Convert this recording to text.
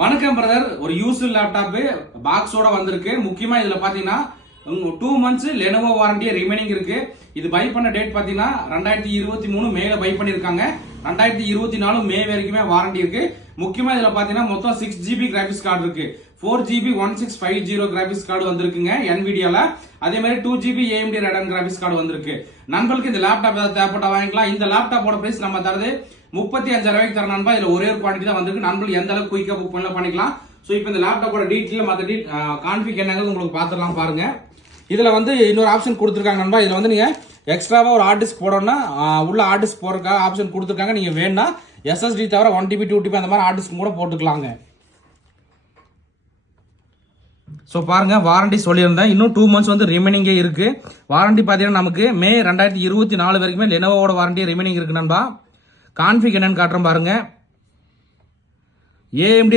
வணக்கம் பிரதர். ஒரு useful laptop பாக்ஸோட வந்திருக்கு. முக்கியமா இதுல பாத்தீங்கன்னா 2 months லெனோவோ வாரண்டி ரிமைனிங் இருக்கு. இது பை பண்ண டேட் பாத்தீங்கன்னா 2023 மேல பை பண்ணிருக்காங்க. 2024 மே வரைக்குமே வாரண்டி இருக்கு. முக்கியமா இதுல பாத்தீங்கன்னா மொத்தம் 6GB கிராபிக்ஸ் கார்டு இருக்கு. 4GB 1650 கிராபிக்ஸ் கார்டு வந்திருக்குங்க NVIDIAல. அதே மாதிரி 2GB AMD Radeon graphics card வந்திருக்கு. நண்பர்களுக்கு இந்த லேப்டாப் ஏதாவது தேவைப்பட்டா வாங்கிக்கலாம். இந்த லேப்டாப்போட பிரைஸ் நம்ம தரது 35,000 ரூபாய்க்கு தர நண்பா. இதுல ஒரே ஒரு குவாலிட்டி தான் வந்திருக்கு. நண்பர்கள் எந்த அளவுக்கு குயிக்கா புக் பண்ணிக்கலாம். சோ இப்போ இந்த லேப்டாப்போட டீடைல் மத்த கான்ஃபிக் என்னங்க உங்களுக்கு பாத்துறலாம் பாருங்க. இதுல வந்து இன்னொரு ஆப்ஷன் கொடுத்துருக்காங்க நண்பா. இதுல வந்து நீங்க எக்ஸ்ட்ராவா ஒரு ஹார்ட் டிஸ்க் போடணும்னா உள்ள ஹார்ட் டிஸ்க் போறதுக்காக ஆப்ஷன் கொடுத்துருக்காங்க. நீங்க வேணா SSD தவிர 1TB 2TB அந்த மாதிரி ஹார்ட் டிஸ்க் கூட போட்டுக்கலாங்க. ஸோ பாருங்க, வாரண்டி சொல்லியிருந்தேன். இன்னும் 2 months வந்து ரிமைனிங்கே இருக்கு. வாரண்டி பார்த்தீங்கன்னா நமக்கு மே 2024 வரைக்குமே லெனோவோட வாரண்டி ரிமைனிங் இருக்கு நண்பா. கான்ஃபிக் என்னன்னு காட்டுறேன் பாருங்க. AMD